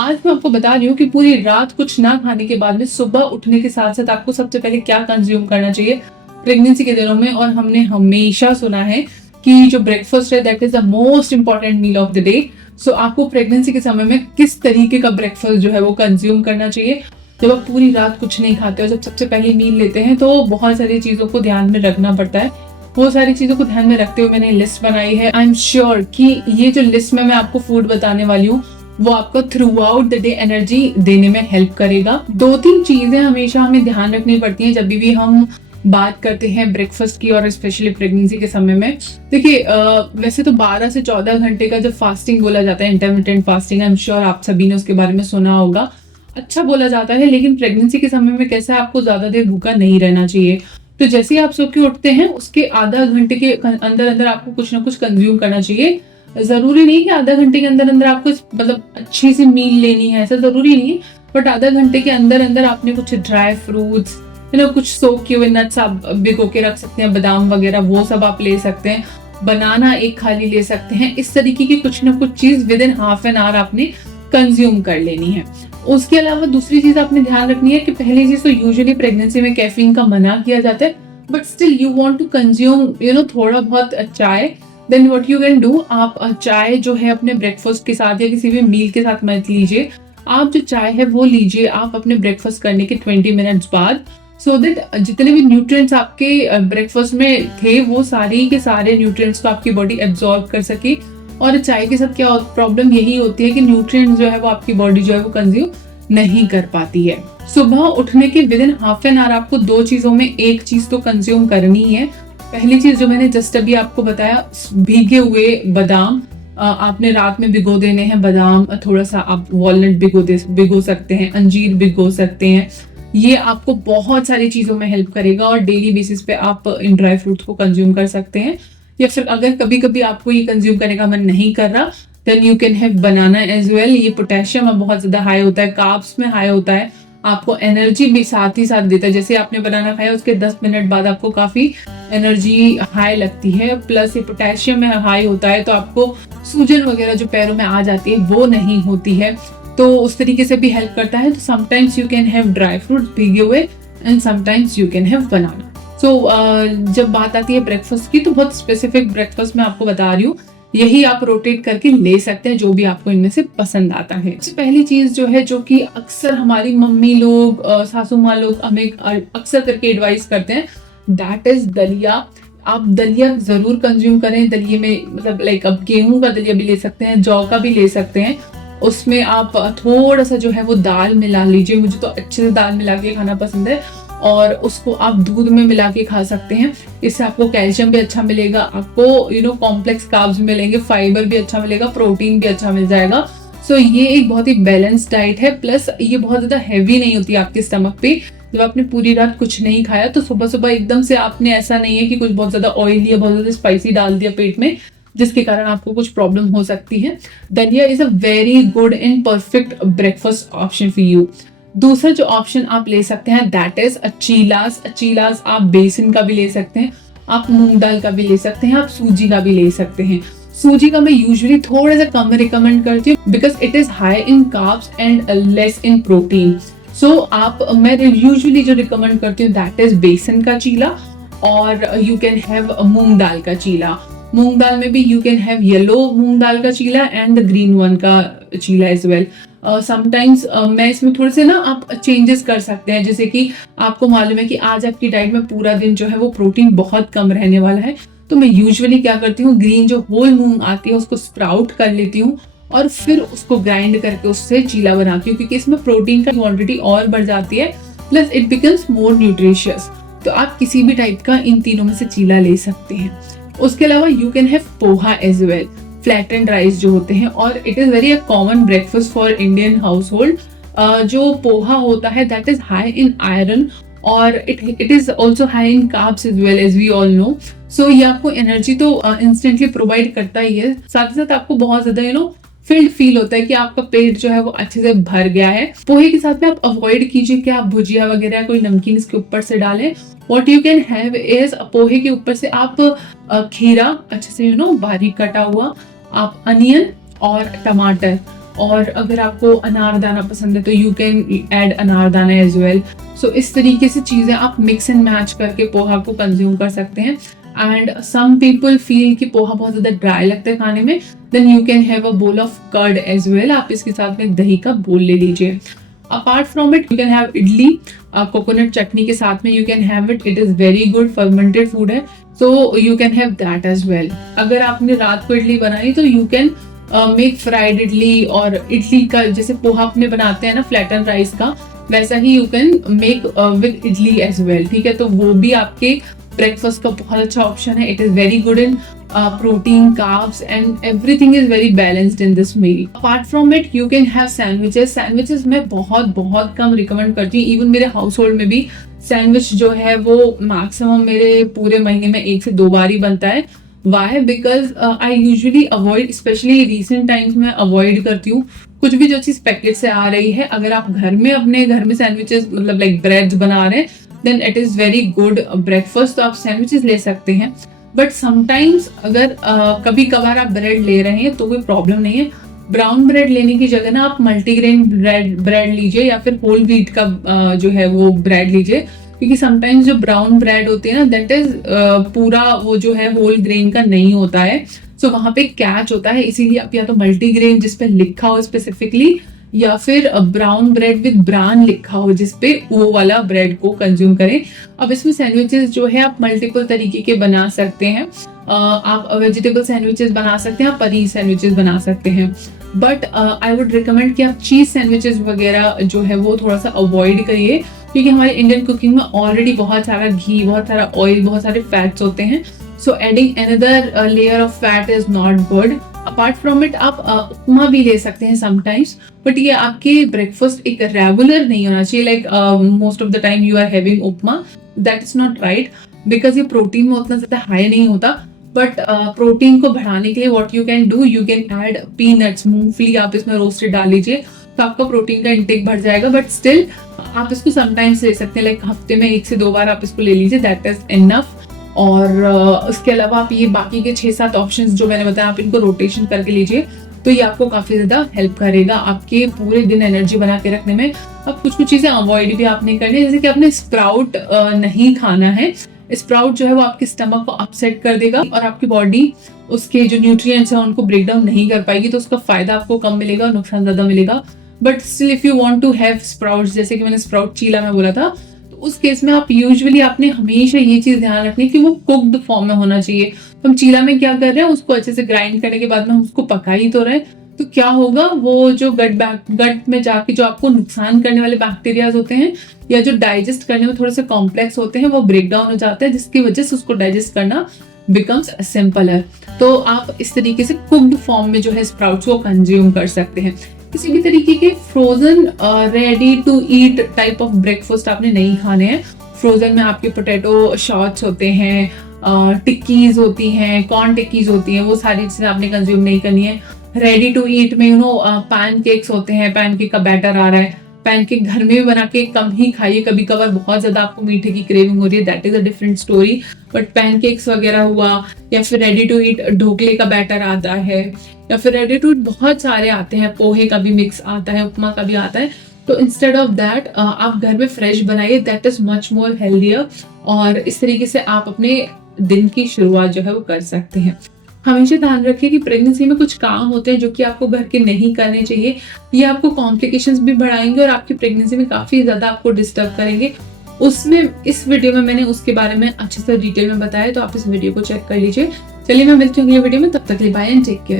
आज मैं आपको बता रही हूँ कि पूरी रात कुछ ना खाने के बाद में सुबह उठने के साथ साथ आपको सबसे पहले क्या कंज्यूम करना चाहिए प्रेगनेंसी के दिनों में। और हमने हमेशा सुना है कि जो ब्रेकफास्ट है that is the most important meal of the day. So आपको प्रेगनेंसी के समय में किस तरीके का ब्रेकफास्ट जो है वो कंज्यूम करना चाहिए। जब आप पूरी रात कुछ नहीं खाते हो, जब सबसे पहले मील लेते हैं, तो बहुत सारी चीजों को ध्यान में रखना पड़ता है। वो सारी चीजों को ध्यान में रखते हुए मैंने लिस्ट बनाई है। आई एम श्योर कि ये जो लिस्ट में मैं आपको फूड बताने वाली हूँ वो आपको through out the day energy देने में हेल्प करेगा। 2-3 चीजें हमेशा हमें ध्यान रखनी पड़ती हैं जब भी हम बात करते हैं ब्रेकफास्ट की, और स्पेशली प्रेगनेंसी के समय में। देखिए, वैसे तो 12 से 14 घंटे का जब फास्टिंग बोला जाता है, intermittent fasting, I am sure आप सभी ने उसके बारे में सुना होगा, अच्छा बोला जाता है। लेकिन प्रेगनेंसी के समय में कैसा है, आपको ज्यादा देर भूखा नहीं रहना चाहिए। तो जैसे ही आप सो के उठते हैं उसके आधा घंटे के अंदर अंदर आपको कुछ ना कुछ कंज्यूम करना चाहिए। जरूरी नहीं कि आधा घंटे के अंदर अंदर आपको मतलब अच्छी सी मील लेनी है, ऐसा जरूरी नहीं है। बट आधा घंटे के अंदर अंदर आपने कुछ ड्राई फ्रूट्स, कुछ सोक किए हुए नट्स आप भिगो के रख सकते हैं, बादाम वगैरह, वो सब आप ले सकते हैं। बनाना एक खाली ले सकते हैं। इस तरीके की कुछ ना कुछ चीज with in half an hour आपने कंज्यूम कर लेनी है। उसके अलावा दूसरी चीज आपने ध्यान रखनी है कि पहली चीज तो यूजुअली प्रेगनेंसी में कैफीन का मना किया जाता है, but still you want to consume थोड़ा बहुत चाय। Then what you can do, आप चाय जो है अपने ब्रेकफास्ट के साथ या किसी भी मील के साथ मत लीजिए। आप जो चाय है वो लीजिए आप अपने ब्रेकफास्ट करने के 20 मिनट्स बाद, सो दैट जितने भी न्यूट्रिएंट्स आपके ब्रेकफास्ट में थे वो सारी के सारे न्यूट्रिएंट्स को आपकी बॉडी एब्जॉर्ब कर सके। और चाय के साथ क्या प्रॉब्लम यही होती है कि न्यूट्रिएंट्स जो है वो आपकी बॉडी जो है वो कंज्यूम नहीं कर पाती है। सुबह उठने के with in half an hour आपको 2 चीजों में एक चीज तो कंज्यूम करनी है। पहली चीज जो मैंने जस्ट अभी आपको बताया, भीगे हुए बादाम आपने रात में भिगो देने हैं। बादाम, थोड़ा सा आप वॉलनट भिगो सकते हैं, अंजीर भिगो सकते हैं। ये आपको बहुत सारी चीजों में हेल्प करेगा और डेली बेसिस पे आप इन ड्राई फ्रूट्स को कंज्यूम कर सकते हैं। या फिर अगर कभी कभी आपको ये कंज्यूम करने का मन नहीं कर रहा, then you can have banana as well. ये पोटेशियम में बहुत ज्यादा हाई होता है, कार्ब्स में हाई होता है, आपको एनर्जी भी साथ ही साथ देता है। जैसे आपने बनाना खाया उसके 10 मिनट बाद आपको काफी एनर्जी हाई लगती है। प्लस ये पोटेशियम में हाई होता है तो आपको सूजन वगैरह जो पैरों में आ जाती है वो नहीं होती है, तो उस तरीके से भी हेल्प करता है। तो sometimes you can have dry fruits भीगे हुए and sometimes you can have banana. So जब बात आती है ब्रेकफास्ट की, तो बहुत स्पेसिफिक ब्रेकफास्ट मैं आपको बता रही हूँ, यही आप रोटेट करके ले सकते हैं जो भी आपको इनमें से पसंद आता है। सबसे पहली चीज जो है, जो कि अक्सर हमारी मम्मी लोग, सासू माँ लोग हमें अक्सर करके एडवाइस करते हैं, दैट इज दलिया। आप दलिया जरूर कंज्यूम करें। दलिये में मतलब लाइक आप गेहूं का दलिया भी ले सकते हैं, जौ का भी ले सकते हैं। उसमें आप थोड़ा सा जो है वो दाल मिला लीजिए। मुझे तो अच्छे से दाल मिला के खाना पसंद है, और उसको आप दूध में मिला के खा सकते हैं। इससे आपको कैल्शियम भी अच्छा मिलेगा, आपको कॉम्प्लेक्स कार्ब्स मिलेंगे, फाइबर भी अच्छा मिलेगा, प्रोटीन भी अच्छा मिल जाएगा। सो ये एक बहुत ही बैलेंस डाइट है। प्लस ये बहुत ज्यादा हैवी नहीं होती आपके स्टमक पे। जब आपने पूरी रात कुछ नहीं खाया तो सुबह सुबह एकदम से आपने, ऐसा नहीं है कि कुछ बहुत ज्यादा ऑयली या बहुत ज्यादा स्पाइसी डाल दिया पेट में जिसके कारण आपको कुछ प्रॉब्लम हो सकती है। दलिया is a very good and perfect breakfast option for you. दूसरा जो ऑप्शन आप ले सकते हैं दैट इज चीलास। चीलास आप बेसन का भी ले सकते हैं, आप मूंग दाल का भी ले सकते हैं, आप सूजी का भी ले सकते हैं। सूजी का मैं यूजुअली थोड़ा सा कम रिकमेंड करती हूँ because it is high in carbs and less in protein. मैं यूजुअली जो रिकमेंड करती हूँ दैट इज बेसन का चीला, और यू कैन हैव मूंग दाल का चीला। मूंग दाल में भी यू कैन हैव येलो मूंग दाल का चीला एंड द ग्रीन वन का चीला एज वेल। समटाइम्स मैं इसमें थोड़े से आप चेंजेस कर सकते हैं। जैसे कि आपको मालूम है कि आज आपकी डाइट में पूरा दिन जो है वो प्रोटीन बहुत कम रहने वाला है, तो मैं यूजुअली क्या करती हूँ, ग्रीन जो होल मूंग आती है उसको स्प्राउट कर लेती हूँ और फिर उसको ग्राइंड करके उससे चीला बनाती हूँ, क्योंकि इसमें प्रोटीन का क्वांटिटी और बढ़ जाती है, plus it becomes more nutritious. तो आप किसी भी टाइप का इन तीनों में से चीला ले सकते हैं। उसके अलावा you can have poha as well, flattened rice जो होते हैं, और it is very common breakfast for Indian household. जो पोहा होता है that is high in iron और it is also high in carbs as well as we all know. So ये आपको एनर्जी तो इंस्टेंटली प्रोवाइड करता ही है, साथ ही साथ आपको बहुत ज्यादा फिल्ड फील होता है कि आपका पेट जो है वो अच्छे से भर गया है। पोहे के साथ में आप अवॉइड कीजिए कि आप भुजिया वगैरह कोई नमकीन इसके ऊपर से डालें। What you can have is पोहे के ऊपर से आप खीरा अच्छे से बारीक कटा हुआ, आप अनियन और टमाटर और अगर आपको अनारदाना पसंद है तो you can add anardana as well. So इस तरीके से चीज़ें आप मिक्स एंड मैच करके पोहा को कंज्यूम कर सकते हैं। एंड सम पीपल फील कि पोहा बहुत ज़्यादा ड्राई लगता है खाने में, then you can have a bowl of curd as well. आप इसके साथ में दही का बोल ले लीजिए। Apart from it you can have idli coconut chutney के साथ में, you can have it is very good, fermented food है, so you can have that as well. अगर आपने रात को इडली बनाई तो you can make fried idli, और इडली का जैसे पोहा अपने बनाते हैं ना फ्लैटन राइस का, वैसा ही you can make with idli as well. ठीक है, तो वो भी आपके ब्रेकफास्ट का बहुत अच्छा ऑप्शन है। It is very good in protein, carbs and everything is very balanced in this meal. Apart from it you can have sandwiches. Sandwiches मैं बहुत कम रिकमेंड करती हूँ। इवन मेरे हाउस होल्ड में भी सैंडविच जो है वो मैक्सिमम मेरे पूरे महीने में 1 से 2 बार ही बनता है। Why? Because I usually avoid, specially recent times में अवॉइड करती हूँ कुछ भी जो चीज़ पैकेट से आ रही है। अगर आप अपने घर में सैंडविचेस मतलब लाइक ब्रेड्स बना रहे हैं, then it is very good breakfast, तो आप सैंडविचेस ले सकते हैं। बट समटाइम्स अगर कभी कभार आप ब्रेड ले रहे हैं तो कोई प्रॉब्लम नहीं है। ब्राउन ब्रेड लेने की जगह ना आप मल्टीग्रेन ब्रेड लीजिए, या फिर होल व्हीट का जो है वो ब्रेड लीजिए, क्योंकि समटाइम्स जो ब्राउन ब्रेड होती है ना, दैट इज पूरा वो जो है होल ग्रेन का नहीं होता है। सो वहां पे कैच होता है, इसीलिए आप या तो मल्टीग्रेन जिस पे लिखा हो स्पेसिफिकली, या फिर ब्राउन ब्रेड विद ब्रान लिखा हो जिसपे वो वाला ब्रेड को कंज्यूम करें। अब इसमें सैंडविचेस जो है आप मल्टीपल तरीके के बना सकते हैं। आप वेजिटेबल सैंडविचेस बना सकते हैं, आप पनीर सैंडविचेस बना सकते हैं। बट आई वुड रिकमेंड कि आप चीज सैंडविचेस वगैरह जो है वो थोड़ा सा अवॉइड करिए, क्योंकि हमारे इंडियन कुकिंग में ऑलरेडी बहुत सारा घी, बहुत सारा ऑयल, बहुत सारे फैट्स होते हैं। So adding another layer of fat is not good. Apart from it आप उपमा भी ले सकते हैं समटाइम्स, बट ये आपके ब्रेकफास्ट एक रेगुलर नहीं होना चाहिए। Like most of the time you are having upma, that is not right, because ये प्रोटीन में उतना ज्यादा हाई नहीं होता। बट प्रोटीन को बढ़ाने के लिए what you can do, you can add peanuts, मूंगफली आप इसमें रोस्टेड डाल लीजिए, तो आपका प्रोटीन का इंटेक बढ़ जाएगा। बट स्टिल आप इसको समटाइम्स ले सकते हैं, लाइक हफ्ते में 1 से 2 बार आप इसको ले लीजिए, दैट इज इनफ। और उसके अलावा आप ये बाकी के 6-7 ऑप्शंस जो मैंने बताया, आप इनको रोटेशन करके लीजिए, तो ये आपको काफी ज्यादा हेल्प करेगा आपके पूरे दिन एनर्जी बना के रखने में। अब कुछ चीजें अवॉइड भी आपने करनी है, जैसे कि आपने स्प्राउट नहीं खाना है। स्प्राउट जो है वो आपके स्टमक को अपसेट कर देगा और आपकी बॉडी उसके जो न्यूट्रिएंट्स हैं उनको ब्रेक डाउन नहीं कर पाएगी, तो उसका फायदा आपको कम मिलेगा और नुकसान ज्यादा मिलेगा। But still if you want to have sprouts, जैसे कि मैंने स्प्राउट चीला में बोला था, तो उस केस में आप यूजुअली आपने हमेशा ये चीज ध्यान रखनी है कि वो कुक्ड फॉर्म में होना चाहिए। तो हम चीला में क्या कर रहे हैं, उसको अच्छे से ग्राइंड करने के बाद में हम उसको पका ही तो रहे हैं, तो क्या होगा, वो जो गट में जाके जो आपको नुकसान करने वाले बैक्टीरियाज होते हैं या जो डाइजेस्ट करने में थोड़े से कॉम्प्लेक्स होते हैं, वो ब्रेक डाउन हो जाते हैं, जिसकी वजह से उसको डाइजेस्ट करना बिकम्स सिंपलर। तो आप इस तरीके से कुक्ड फॉर्म में जो है स्प्राउट्स को कंज्यूम कर सकते हैं। किसी भी तरीके के frozen ready to eat type of breakfast आपने नहीं खाने हैं। फ्रोजन में आपके पोटैटो शॉट्स होते हैं, टिक्कीज होती हैं, कॉर्न टिक्कीज होती हैं, वो सारी चीजें आपने कंज्यूम नहीं करनी है। रेडी टू ईट में पैनकेक्स होते हैं, पैनकेक का बैटर आ रहा है, पैनकेक घर में भी बना के कम ही खाइए। कभी कभार बहुत ज्यादा आपको मीठे की क्रेविंग हो रही है, that is a different story. But pancakes वगैरह हुआ, या फिर रेडी टू ईट ढोकले का बैटर आता है, या फिर रेडी टू ईट बहुत सारे आते हैं, पोहे का भी मिक्स आता है, उपमा का भी आता है। तो इंस्टेड ऑफ दैट आप घर में फ्रेश बनाइए, that is much more healthier. और इस तरीके से आप अपने दिन की शुरुआत जो है वो कर सकते हैं। हमेशा ध्यान रखिए कि प्रेगनेंसी में कुछ काम होते हैं जो कि आपको घर के नहीं करने चाहिए, ये आपको कॉम्प्लिकेशंस भी बढ़ाएंगे और आपकी प्रेगनेंसी में काफी ज्यादा आपको डिस्टर्ब करेंगे। उसमें इस वीडियो में मैंने उसके बारे में अच्छे से डिटेल में बताया, तो आप इस वीडियो को चेक कर लीजिए। चलिए मैं मिलती हूँ अगली वीडियो में, तब तक के लिए बाय एंड टेक केयर।